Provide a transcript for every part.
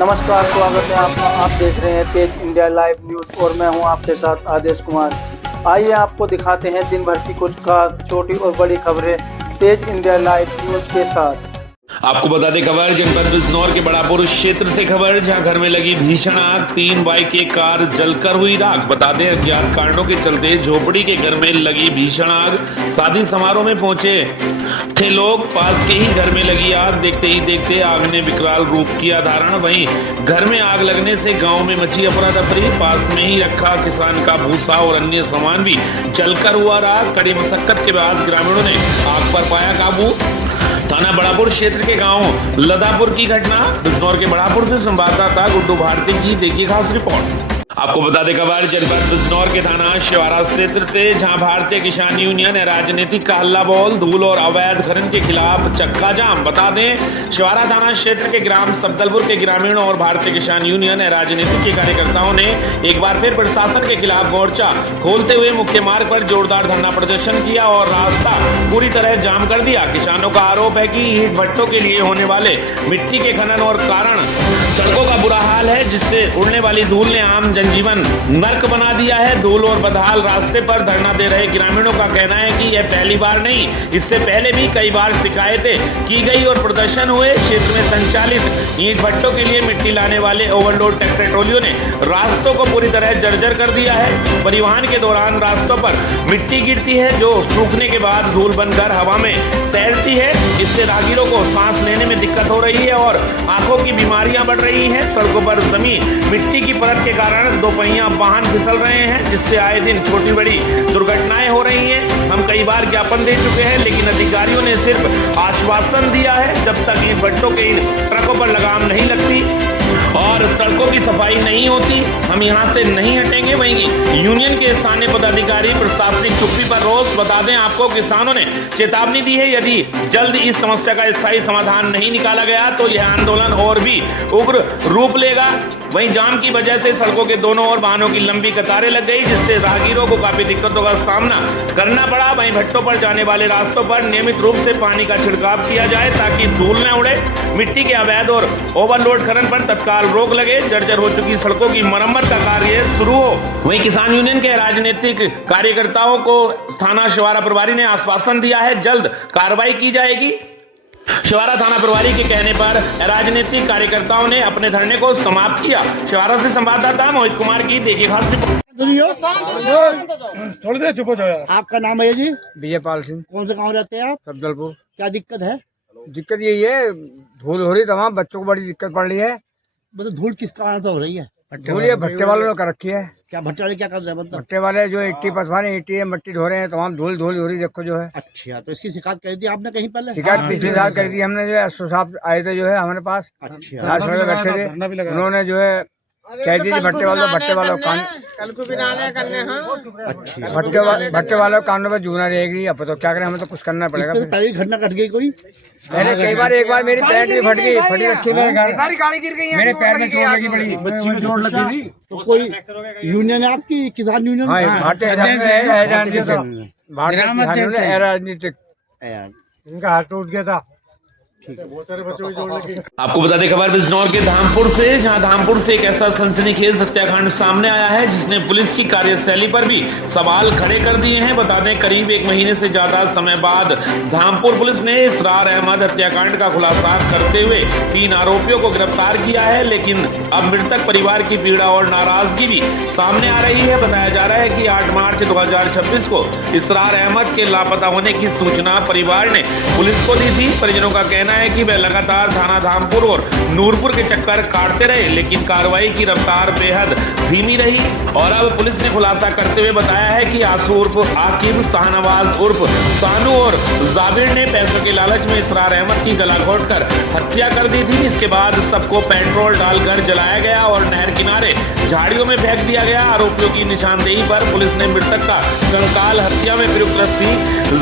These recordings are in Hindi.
नमस्कार, स्वागत है आपका। आप देख रहे हैं तेज इंडिया लाइव न्यूज और मैं हूं आपके साथ आदेश कुमार। आइए आपको दिखाते हैं दिन भर की कुछ खास छोटी और बड़ी खबरें तेज इंडिया लाइव न्यूज के साथ। आपको बता दें खबर जनपद बिजनौर के बड़ापुर क्षेत्र से खबर, जहां घर में लगी भीषण आग, 3 बाइक एक कार जलकर हुई राख। बता दें अज्ञात कारणों के चलते झोपड़ी के घर में लगी भीषण आग। शादी समारोह में पहुंचे थे लोग, पास के ही घर में लगी आग देखते ही देखते आग ने विकराल रूप किया धारण। वहीं घर में आग लगने से गांव में मची अफरा तफरी। पास में ही रखा किसान का भूसा और अन्य सामान भी जलकर हुआ राख। कड़ी मशक्कत के बाद ग्रामीणों ने आग पर पाया काबू। थाना बड़ापुर क्षेत्र के गांव लदापुर की घटना। बिजनौर के बड़ापुर से संवाददाता गुड्डू भारती की देखिए खास रिपोर्ट। आपको बता दें खबर जनपद बिजनौर के थाना शिवारा क्षेत्र से, जहां भारतीय किसान यूनियन राजनीतिक का हल्ला बोल, धूल और अवैध खनन के खिलाफ चक्का जाम। बता दें शिवारा थाना क्षेत्र के ग्राम सब्दलपुर के ग्रामीणों और भारतीय किसान यूनियन राजनीतिक के कार्यकर्ताओं ने एक बार फिर प्रशासन के खिलाफ मोर्चा खोलते हुए मुख्य मार्ग पर जोरदार धरना प्रदर्शन किया और रास्ता पूरी तरह जाम कर दिया। किसानों का आरोप है कि ईंट भट्टों के लिए होने वाले मिट्टी के खनन और कारण सड़कों का बुरा हाल है, जिससे उड़ने वाली धूल ने आम जनजीवन नर्क बना दिया है। धूल और बदहाल रास्ते पर धरना दे रहे ग्रामीणों का कहना है कि यह पहली बार नहीं, इससे पहले भी कई बार शिकायतें की गई और प्रदर्शन हुए। क्षेत्र में संचालित ईंट भट्टों के लिए मिट्टी लाने वाले ओवरलोड ट्रैक्टर ट्रॉलियों ने रास्तों को पूरी तरह जर्जर कर दिया है। परिवहन के दौरान रास्तों पर मिट्टी गिरती है, जो सूखने के बाद धूल बनकर हवा में तैरती है। इससे राहगीरों को सांस लेने में दिक्कत हो रही है और आंखों की बीमारियां बढ़ रही हैं। सड़कों पर जमी मिट्टी की परत के कारण दोपहिया वाहन फिसल रहे हैं, जिससे आए दिन छोटी बड़ी दुर्घटनाएं हो रही हैं। हम कई बार ज्ञापन दे चुके हैं, लेकिन अधिकारियों ने सिर्फ आश्वासन दिया है। जब तक इन भट्टों के इन ट्रकों पर लगाम नहीं लगती और सड़कों की सफाई नहीं होती, हम यहाँ से नहीं हटेंगे। वहीं यूनियन के स्थानीय पदाधिकारी प्रशासनिक चुप्पी पर रोष। बता दें आपको किसानों ने चेतावनी दी है, यदि जल्द इस समस्या का स्थायी समाधान नहीं निकाला गया तो यह आंदोलन और भी उग्र रूप लेगा। वहीं जाम की वजह से सड़कों के दोनों ओर वाहनों की लंबी कतारें लग गई, जिससे राहगीरों को काफी दिक्कतों का सामना करना पड़ा। वहीं भट्टों पर जाने वाले रास्तों पर नियमित रूप से पानी का छिड़काव किया जाए ताकि धूल न उड़े। मिट्टी के अवैध और ओवरलोड खनन पर तत्काल रोक लगे। जर्जर हो चुकी सड़कों की मरम्मत का कार्य शुरू हो। वहीं किसान यूनियन के राजनीतिक कार्यकर्ताओं को थाना शिवारा प्रभारी ने आश्वासन दिया है, जल्द कार्रवाई की जाएगी। शिवारा थाना प्रभारी के कहने पर राजनीतिक कार्यकर्ताओं ने अपने धरने को समाप्त किया। शिवारा से संवाददाता मोहित कुमार की देखिए खास रिपोर्ट। थोड़ी देर चुप हो जाओ यार। आपका नाम है जी? विजयपाल सिंह। कौन से गांव रहते हैं आप? सब्दलपुर। क्या दिक्कत है? दिक्कत यही है, धूल हो रही, तमाम बच्चों को बड़ी दिक्कत पड़ रही है। मतलब धूल किस कारण से हो रही है? धूल ये भट्टे वालों ने कर रखी है। क्या भट्टे वाले क्या कर रहे हैं? मतलब भट्टे वाले जो इट्टी पसवा रहे, इट्टी मिट्टी ढो रहे हैं, तमाम धूल धूल हो रही देखो जो है। अच्छा, तो इसकी शिकायत कर दी आपने कहीं पहले? शिकायत पिछले साल कर दी हमने, जो है एसओ साहब आए थे जो है हमारे पास। अच्छा, लास्ट में बैठे थे, उन्होंने जो है कह दी थी भट्टे वालों कान भट्टे वालों कानों पर जूना रहेगी। अब तो क्या करें, हमें तो कुछ करना पड़ेगा। पहली घटना घट गई कोई? मैंने कई बार, एक बार मेरी पैंट भी फटी रखी, सारी गाड़ी गिर गई, मेरे पैर में चोट लगी, बड़ी बच्ची में चोट लगी थी। तो कोई यूनियन है आपकी, किसान यूनियन? भारतीय राजनीतिक, इनका हाथ टूट गया था। आपको बता दें खबर बिजनौर के धामपुर से, जहां धामपुर से एक ऐसा सनसनीखेज हत्याकांड सामने आया है जिसने पुलिस की कार्यशैली पर भी सवाल खड़े कर दिए हैं। बता दें करीब 1 महीने से ज्यादा समय बाद धामपुर पुलिस ने इसरार अहमद हत्याकांड का खुलासा करते हुए 3 आरोपियों को गिरफ्तार किया है, लेकिन अब मृतक परिवार की पीड़ा और नाराजगी भी सामने आ रही है। बताया जा रहा है कि 8 मार्च 2026 को इसरार अहमद के लापता होने की सूचना परिवार ने पुलिस को दी थी। परिजनों का कहना है कि वे लगातार थाना धामपुर और नूरपुर के चक्कर काटते रहे, लेकिन कार्रवाई की रफ्तार बेहद धीमी रही। और अब पुलिस ने खुलासा करते हुए बताया है कि आंसू उर्फ आकिब, शाहनवाज उर्फ सानू और जाबिर ने पैसों के लालच में इसरार अहमद की गला घोंटकर हत्या कर दी थी। इसके बाद सबको पेट्रोल डालकर जलाया गया और नहर किनारे झाड़ियों में फेंक दिया गया। आरोपियों की निशानदेही पर पुलिस ने मृतक का कंकाल, हत्या में प्रयुक्त रस्सी,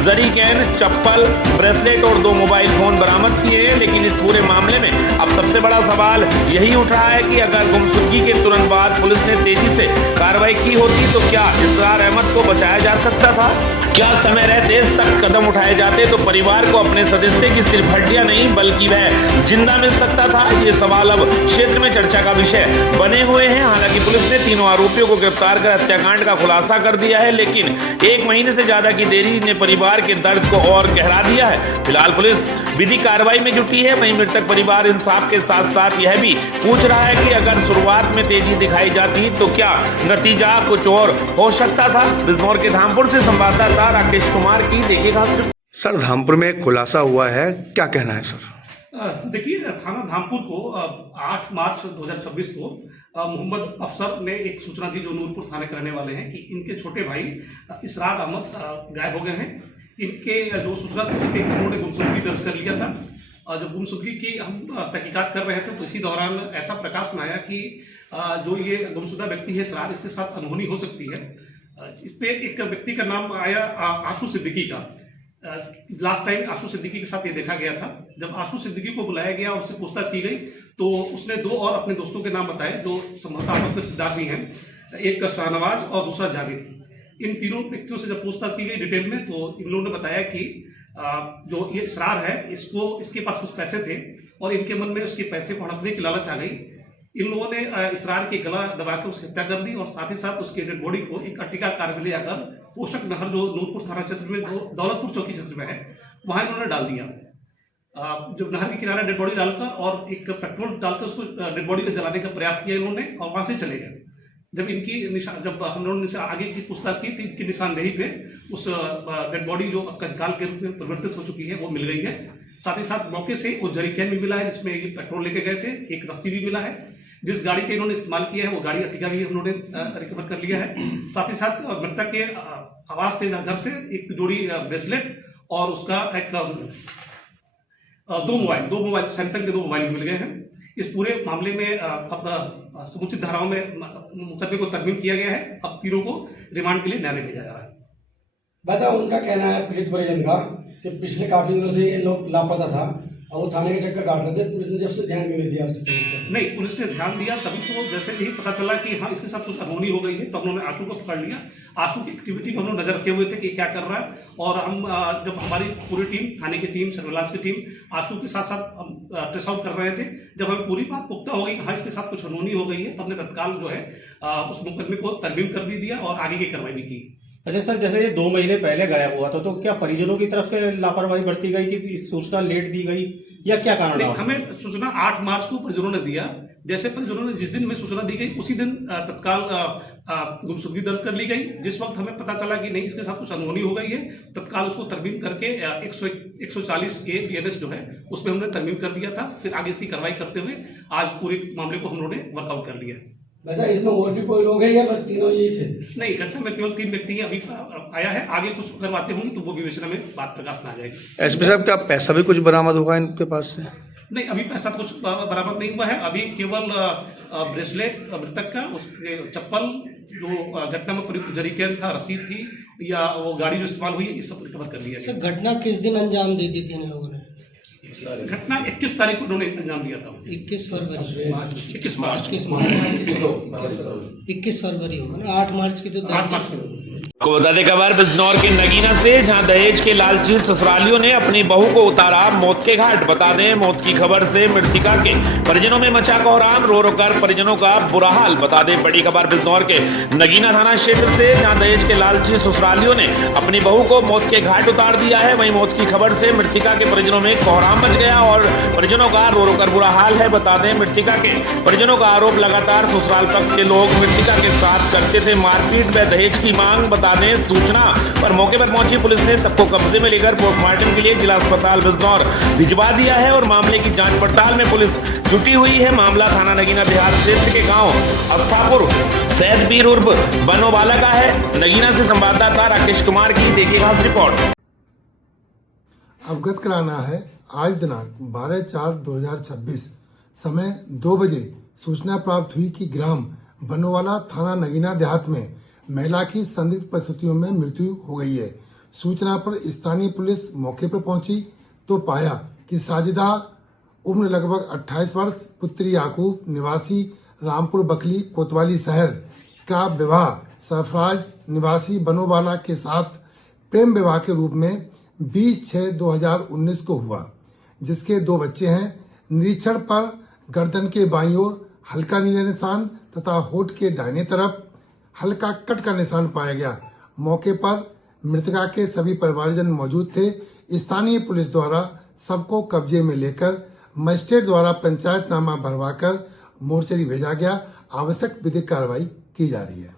जरी कैन, चप्पल, ब्रेसलेट और 2 मोबाइल फोन बरामद सकती है। लेकिन इस पूरे मामले में अब सबसे बड़ा सवाल यही उठ रहा है कि अगर गुमशुदगी के तुरंत बाद पुलिस ने तेजी से कार्रवाई की होती तो क्या इसरार अहमद को बचाया जा सकता था? क्या समय रहते सख्त कदम उठाए जाते तो परिवार को अपने सदस्य की सिर्फ हड्डियां नहीं बल्कि वह जिंदा मिल सकता था? ये सवाल अब क्षेत्र में चर्चा का विषय बने हुए हैं। हालांकि पुलिस ने तीनों आरोपियों को गिरफ्तार कर हत्याकांड का खुलासा कर दिया है, लेकिन 1 महीने से ज्यादा की देरी ने परिवार के दर्द को और गहरा दिया है। फिलहाल पुलिस विधि कार्रवाई में जुटी है। वहीं मृतक परिवार इंसाफ के साथ साथ यह भी पूछ रहा है कि अगर शुरुआत में तेजी दिखाई जाती तो क्या नतीजा कुछ और हो सकता था? बिजनौर के धामपुर से संवाददाता राकेश कुमार की देखिएगा। सर, धामपुर में एक खुलासा हुआ है, क्या कहना है सर? देखिए, थाना धामपुर को 8 मार्च 2026 को मोहम्मद अफसर ने एक सूचना दी जो नूरपुर थाने के रहने वाले हैं कि इनके छोटे भाई इसरार अहमद गायब हो गए हैं। इनके जो सूचना थी उसके उन्होंने गुमशुदगी दर्ज कर लिया था। जब गुमशुदगी की हम तहकीकात कर रहे थे तो इसी दौरान ऐसा प्रकाश में आया कि जो ये गुमशुदा व्यक्ति है इसरार, इसके साथ अनहोनी हो सकती है। इस पे एक व्यक्ति का नाम आया आशू सिद्दीकी का। लास्ट टाइम आशू सिद्दीकी के साथ ये देखा गया था। जब आशू सिद्दीकी को बुलाया गया और उससे पूछताछ की गई तो उसने 2 और अपने दोस्तों के नाम बताए जो संभवतः आपस में रिश्तेदार भी हैं, एक शाहनवाज और दूसरा जावेद। इन तीनों व्यक्तियों से जब पूछताछ की गई डिटेल में तो इन लोगों ने बताया कि जो ये इसरार है इसके पास कुछ पैसे थे और इनके मन में उसके पैसे को हड़पने की लालच आ गई। इन लोगों ने इसरार के गला दबाकर उसकी हत्या कर दी और साथ ही साथ उसके डेड बॉडी को एक अट्टिका कार में ले जाकर पोषक नहर जो नूरपुर थाना क्षेत्र में दौलतपुर चौकी क्षेत्र में है वहां इन्होंने डाल दिया। जब नहर के किनारे डेड बॉडी डालकर और एक पेट्रोल डालकर उसको डेड बॉडी को जलाने का प्रयास किया इन्होंने और वहां से चले गए। जब हम लोगों ने आगे की पूछताछ की थी इनकी निशानदेही पे उस डेड बॉडी जो कंकाल के रूप में परिवर्तित हो चुकी है वो मिल गई है। साथ ही साथ मौके से वो जरीकैन भी मिला है जिसमें ये पेट्रोल लेके गए थे, एक रस्सी भी मिला है। जिस गाड़ी का इन्होंने इस्तेमाल किया है वो गाड़ी अट्टिका भी हम लोगों ने रिकवर कर लिया है। साथ ही साथ मृतक के आवास से घर से एक जोड़ी ब्रेसलेट और उसका एक 2 मोबाइल सैमसंग के 2 मोबाइल मिल गए हैं। इस पूरे मामले में अब समुचित धाराओं में मुकदमे को तरमीम किया गया है। अब तीनों को रिमांड के लिए न्यायालय भेजा जा रहा है। बता उनका कहना है पीड़ित परिजन का कि पिछले काफी दिनों से ये लोग लापता था और वो थाने के चक्कर काट रहे थे। पुलिस ने जब से ध्यान भी नहीं दिया उसकी समस्या। नहीं, पुलिस ने ध्यान दिया तभी तो जैसे यही पता चला कि हाँ इसके साथ कुछ अनहोनी हो गई है तो उन्होंने आशू को पकड़ लिया। आशू की एक्टिविटी को हम लोग नजर रखे हुए थे कि क्या कर रहा है और हम जब हमारी पूरी टीम थाने की टीम सर्विलांस की टीम आशू के साथ साथ ट्रेस आउट कर रहे थे। जब हमें पूरी बात पुख्ता हो गई हाँ इसके साथ कुछ अनहोनी हो गई है तो हमने तत्काल जो है उस मुकदमे को तरमीम कर भी दिया और आगे की कार्रवाई भी की। अच्छा सर, जैसे ये 2 महीने पहले गायब हुआ था तो क्या परिजनों की तरफ से लापरवाही बरती गई कि सूचना लेट दी गई या क्या कारण रहा? हमें सूचना 8 मार्च को परिजनों ने दिया। जैसे परिजनों ने जिस दिन हमें सूचना दी गई उसी दिन तत्काल गुमशुदगी दर्ज कर ली गई। जिस वक्त हमें पता चला कि नहीं इसके साथ कुछ अनहोनी हो गई है तत्काल उसको तरमीम करके 140A BNS जो है उसमें हमने तरमीम कर दिया था। फिर आगे से कार्रवाई करते हुए आज पूरे मामले को हम लोगों ने वर्कआउट कर लिया। दादा इसमें और भी कोई लोग हैं या बस तीनों ही थे? नहीं, घटना में केवल 3 व्यक्ति अभी आया है। आगे कुछ अगर बातें होंगी तो वो विवेचना में बात प्रकाश में आ जाएगी। एसपी साहब, क्या पैसा भी कुछ बरामद हुआ है इनके पास से? नहीं, अभी पैसा कुछ बरामद नहीं हुआ है। अभी केवल ब्रेसलेट मृतक का, उसके चप्पल जो घटना में प्रयुक्त जरीकैन था, रसीद थी या वो गाड़ी जो इस्तेमाल हुई है ये सब रिकवर कर लिया। सर, घटना किस दिन अंजाम दे दी थी इन लोगों ने? घटना 21 तारीख को उन्होंने अंजाम दिया था। 21 फरवरी 21 मार्च 21 फरवरी होगा ना। 8 मार्च की तो 8 मार्च को को बता दें खबर बिजनौर के नगीना से, जहां दहेज के लालची ससुरालियों ने अपनी बहू को उतारा मौत के घाट। बता दें मौत की खबर से मृतिका के परिजनों में मचा कोहराम, रो रो कर परिजनों का बुरा हाल। बता दें बड़ी खबर बिजनौर के नगीना थाना क्षेत्र से, जहां दहेज के लालची ससुरालियों ने अपनी बहू को मौत के घाट उतार दिया है। वहीं मौत की खबर से मृतिका के परिजनों में कोहराम मच गया और परिजनों का रो रो कर बुरा हाल है। बता दें मृतिका के परिजनों का आरोप लगातार ससुराल पक्ष के लोग मृतिका के साथ करते थे मारपीट व दहेज की मांग। बता दें सूचना पर मौके पर पहुंची पुलिस ने सबको कब्जे में लेकर पोस्टमार्टम के लिए जिला अस्पताल बिजनौर भिजवा दिया है और मामले की जांच पड़ताल में पुलिस जुटी हुई है। मामला थाना नगीना बिहार क्षेत्र के गांव अस्थापुर सैदबीर उर्फ बनोवाला का है। नगीना से संवाददाता राकेश कुमार की देखिए खास रिपोर्ट। अवगत कराना है, आज दिनांक 12/4/2026 समय 2 बजे सूचना प्राप्त हुई कि ग्राम बनोवाला थाना नगीना देहात में महिला की संदिग्ध परिस्थितियों में मृत्यु हो गई है। सूचना पर स्थानीय पुलिस मौके पर पहुंची तो पाया कि साजिदा उम्र लगभग 28 वर्ष पुत्री याकूब निवासी रामपुर बकली कोतवाली शहर का विवाह सरफराज निवासी बनोवाला के साथ प्रेम विवाह के रूप में 20/6/2019 को हुआ, जिसके 2 बच्चे हैं। निरीक्षण पर गर्दन के बाईं ओर हल्का नीला निशान तथा होठ के दाहिने तरफ हल्का कट का निशान पाया गया। मौके पर मृतका के सभी परिवारजन मौजूद थे। स्थानीय पुलिस द्वारा सबको कब्जे में लेकर मजिस्ट्रेट द्वारा पंचायतनामा भरवाकर मोर्चरी भेजा गया। आवश्यक विधिक कार्रवाई की जा रही है।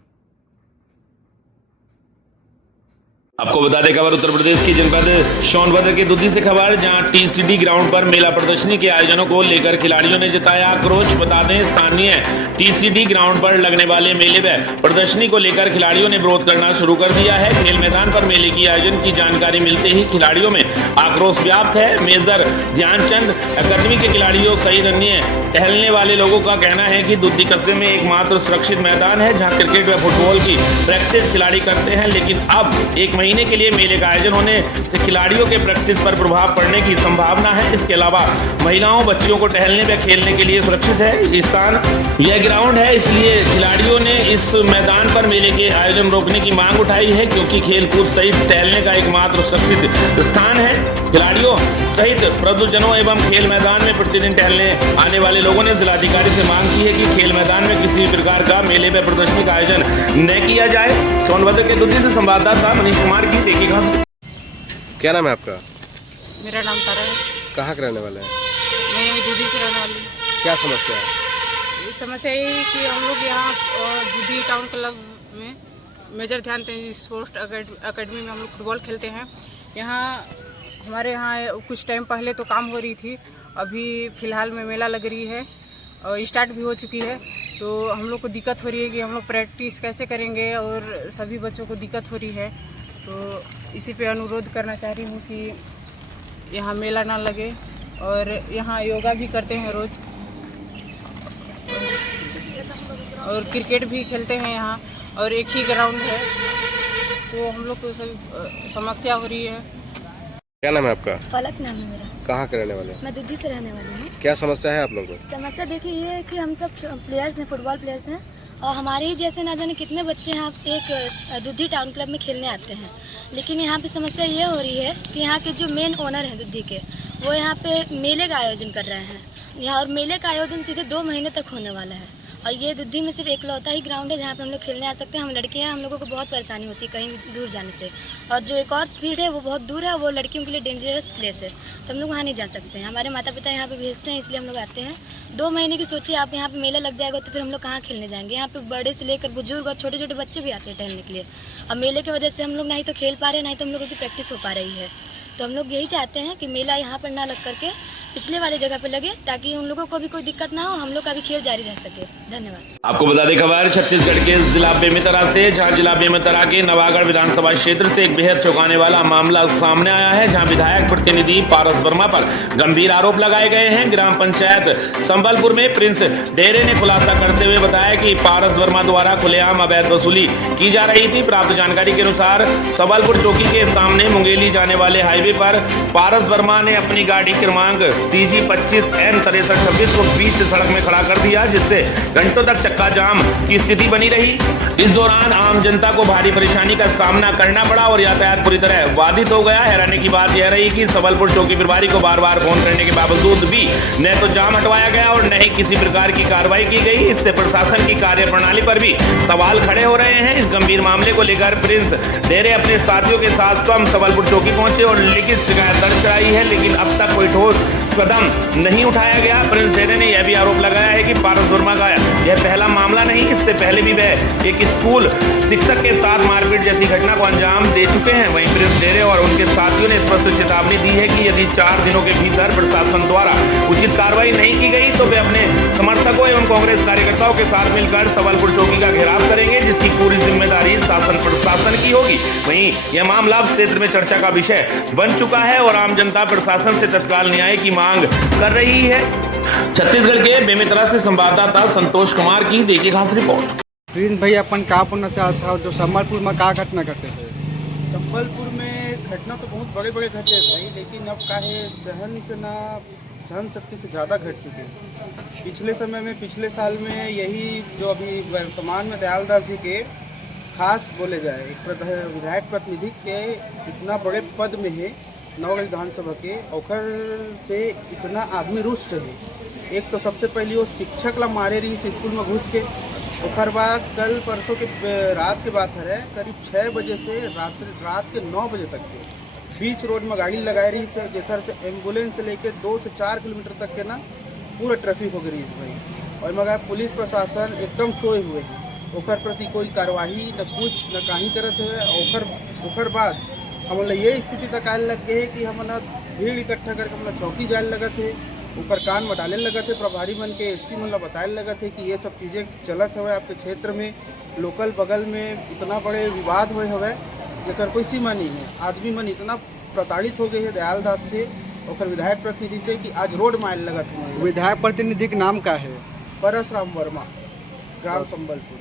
आपको बता दें खबर उत्तर प्रदेश की जनपद सोनभद्र के दुधी से खबर, जहां टीसीडी ग्राउंड पर मेला प्रदर्शनी के आयोजनों को लेकर खिलाड़ियों ने जताया आक्रोश। बता दें स्थानीय टीसीडी ग्राउंड पर लगने वाले मेले व प्रदर्शनी को लेकर खिलाड़ियों ने विरोध करना शुरू कर दिया है। खेल मैदान पर मेले की आयोजन की जानकारी मिलते ही खिलाड़ियों में आक्रोश व्याप्त है। मेजर ध्यानचंद अकादमी के खिलाड़ियों सहित अन्य टहलने वाले लोगों का कहना है कि दुधी कस्बे में एकमात्र सुरक्षित मैदान है जहाँ क्रिकेट व फुटबॉल की प्रैक्टिस खिलाड़ी करते हैं, लेकिन अब 1 महीने के लिए मेले का आयोजन होने से खिलाड़ियों के प्रैक्टिस पर प्रभाव पड़ने की संभावना है। इसके अलावा महिलाओं बच्चियों को टहलने व खेलने के लिए सुरक्षित है स्थान यह ग्राउंड है, इसलिए खिलाड़ियों ने इस मैदान पर मेले के आयोजन रोकने की मांग उठाई है, क्योंकि खेलकूद सहित टहलने का एकमात्र सुरक्षित स्थान है। खिलाड़ियों सहित प्रबुद्धजनों एवं खेल मैदान में प्रतिदिन टहलने आने वाले लोगों ने जिलाधिकारी से मांग की है कि खेल मैदान में किसी भी प्रकार का मेले व प्रदर्शनी का आयोजन न किया जाए। सोनभद्र के दुधी से संवाददाता मनीष कुमार की देखिएगा। क्या नाम है आपका? मेरा नाम तारा है। कहाँ के रहने वाले हैं? मैं यही दूधी से रहने वाली हूँ। क्या समस्या है? समस्या ये है कि हम लोग यहाँ दूधी टाउन क्लब में मेजर ध्यानचंद स्पोर्ट्स अकेडमी में हम लोग फुटबॉल खेलते हैं। यहाँ हमारे यहाँ कुछ टाइम पहले तो काम हो रही थी, अभी फ़िलहाल में मेला लग रही है और स्टार्ट भी हो चुकी है, तो हम लोग को दिक्कत हो रही है कि हम लोग प्रैक्टिस कैसे करेंगे और सभी बच्चों को दिक्कत हो रही है। तो इसी पे अनुरोध करना चाह रही हूँ कि यहाँ मेला ना लगे और यहाँ योगा भी करते हैं रोज़ और क्रिकेट भी खेलते हैं यहाँ, और एक ही ग्राउंड है, तो हम लोग को सभी समस्या हो रही है। क्या नाम है आपका? पलक नाम है मेरा। कहाँ के रहने वाले हैं? मैं दूधी से रहने वाली हूँ। क्या समस्या है आप लोगों को? समस्या देखिए ये है कि हम सब प्लेयर्स हैं, फुटबॉल प्लेयर्स हैं, और हमारे ही जैसे ना जाने कितने बच्चे यहाँ एक दूधी टाउन क्लब में खेलने आते हैं, लेकिन यहाँ पे समस्या ये हो रही है कि यहाँ के जो मेन ओनर हैं दूधी के, वो यहाँ पे मेले का आयोजन कर रहे हैं यहाँ, और मेले का आयोजन सीधे 2 महीने तक होने वाला है। और ये दूधी में सिर्फ एकलौता ही ग्राउंड है जहाँ पे हम लोग खेलने आ सकते हैं। हम लड़के हैं, हम लोगों को बहुत परेशानी होती है कहीं दूर जाने से, और जो एक और फील्ड है वो बहुत दूर है, वो लड़कियों के लिए डेंजरस प्लेस है, तो हम लोग वहाँ नहीं जा सकते हैं। हमारे माता पिता यहाँ पे भेजते हैं, इसलिए हम लोग आते हैं। 2 महीने की सोचिए आप, यहाँ पे मेला लग जाएगा तो फिर हम लोग कहाँ खेलने जाएंगे। यहाँ पे बड़े से लेकर बुजुर्ग और छोटे छोटे बच्चे भी आते हैं टहलने के लिए। अब मेले की वजह से हम लोग नहीं तो खेल पा रहे, नहीं तो हम लोगों की प्रैक्टिस हो पा रही है। तो हम लोग यही चाहते हैं कि मेला यहाँ पर ना लग करके पिछले वाले जगह पे लगे, ताकि उन लोगों को भी कोई दिक्कत ना हो, हम लोग का भी खेल जारी रह सके। धन्यवाद। आपको बता दें खबर छत्तीसगढ़ के जिला बेमेतरा से, जहां जिला बेमेतरा के नवागढ़ विधानसभा क्षेत्र से एक बेहद चौंकाने वाला मामला सामने आया है, जहां विधायक प्रतिनिधि पारस वर्मा पर गंभीर आरोप लगाए गए हैं। ग्राम पंचायत संबलपुर में प्रिंस डेरे ने खुलासा करते हुए बताया कि पारस वर्मा द्वारा खुलेआम अवैध वसूली की जा रही थी। प्राप्त जानकारी के अनुसार सबलपुर चौकी के सामने मुंगेली जाने वाले हाईवे पर पारस वर्मा ने अपनी गाड़ी क्रमांक CG 25N 6326 को बीच से सड़क में खड़ा कर दिया, जिससे घंटों तक चक्का जाम की स्थिति बनी रही। इस दौरान आम जनता को भारी परेशानी का सामना करना पड़ा और यातायात पूरी तरह बाधित हो गया। हैरानी की बात यह रही कि सबलपुर चौकी प्रभारी को बार बार फोन करने के बावजूद भी न तो जाम हटवाया गया और न ही किसी प्रकार की कार्रवाई की गई। इससे प्रशासन की कार्यप्रणाली पर भी सवाल खड़े हो रहे हैं। इस गंभीर मामले को लेकर प्रिंस डेरे अपने साथियों के साथ स्वयं सबलपुर चौकी पहुंचे और लिखित शिकायत दर्ज कराई है, लेकिन अब तक कोई ठोस कदम नहीं उठाया गया। प्रिंस डेरे ने यह भी आरोप लगाया है कि पारस वर्मा का यह पहला मामला नहीं, इससे पहले भी वह एक स्कूल शिक्षक के साथ मारपीट जैसी घटना को अंजाम दे चुके हैं। वहीं प्रिंस डेरे और उनके साथियों ने स्पष्ट चेतावनी दी है कि यदि 4 दिनों के भीतर प्रशासन द्वारा उचित कार्रवाई नहीं की गई तो वे अपने समर्थकों एवं कांग्रेस कार्यकर्ताओं के साथ मिलकर सबलपुर चौकी का घेराव करेंगे, जिसकी पूरी जिम्मेदारी शासन प्रशासन की होगी। वहीं यह मामला क्षेत्र में चर्चा का विषय बन चुका है और आम जनता प्रशासन से तत्काल न्याय की मांग कर रही है। छत्तीसगढ़ के बेमेतरा से संवाददाता संतोष कुमार की देखिए खास रिपोर्ट। प्रिंस भाई अपन कहाँ पढ़ना चाहता था, जो संबलपुर में कहाँ घटना करते थे? संबलपुर में घटना तो बहुत बड़े बड़े घटे हैं भाई, लेकिन अब का है सहन शक्ति से ज़्यादा घट चुके हैं। पिछले समय में पिछले साल में यही जो अभी वर्तमान में दयाल दास जी के खास बोले जाए एक विधायक प्रतिनिधि के इतना बड़े पद में है नवगढ़ विधानसभा के, ओखर से इतना आदमी रुष्ट है। एक तो सबसे पहले वो शिक्षक ला मारे रही से स्कूल में घुस के, ओखर बाद कल परसों के रात के बात है करीब 6 बजे से रात के 9 बजे तक के बीच रोड में गाड़ी लगाई रही से, जेकर से एम्बुलेंस से लेके 2 से 4 किलोमीटर तक के ना पूरा ट्रैफिक हो गई इस भाई। और मगर पुलिस प्रशासन एकदम सोए हुए हैं, ओखर प्रति कोई कार्रवाई न कुछ न कहीं करत है। ओखर बाद हम ये स्थिति तक आने लग गए है कि हम भीड़ इकट्ठा करके हम चौकी जाए लगत है, ऊपर कान में डाले लगत है, प्रभारी मन के एसपी मन बताए लगत है कि ये सब चीज़ें चलत हुए आपके क्षेत्र में, लोकल बगल में इतना बड़े विवाद हुए हुए जेकर कोई सीमा नहीं है। आदमी मन इतना प्रताड़ित हो गए है दयाल दास से और विधायक प्रतिनिधि से कि आज रोड माइल लगत है। विधायक प्रतिनिधि का नाम क्या है? परसराम वर्मा, ग्राम संबलपुर।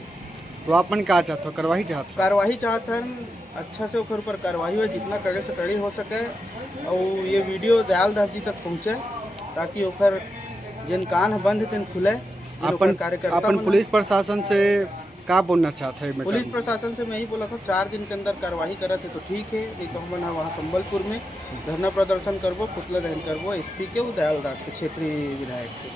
तो आपन क्या चाहते हो, कार्रवाई चाहते हो? कार्रवाई चाहते हैं, अच्छा से ऊपर ऊपर कार्रवाई हो, जितना कड़े से कड़ी हो सके और ये वीडियो दयाल दास जी तक पहुँचे ताकि ओखर जिन कान बंद तिन खुले। अपन पुलिस प्रशासन से क्या बोलना चाहते हैं? पुलिस प्रशासन से मैं ही बोला था 4 दिन के अंदर कार्रवाई करते तो ठीक है, नहीं तो हम वहाँ संबलपुर में धरना प्रदर्शन करबो, पुतला दहन करबो एसपी के दयाल दास के क्षेत्रीय विधायक के।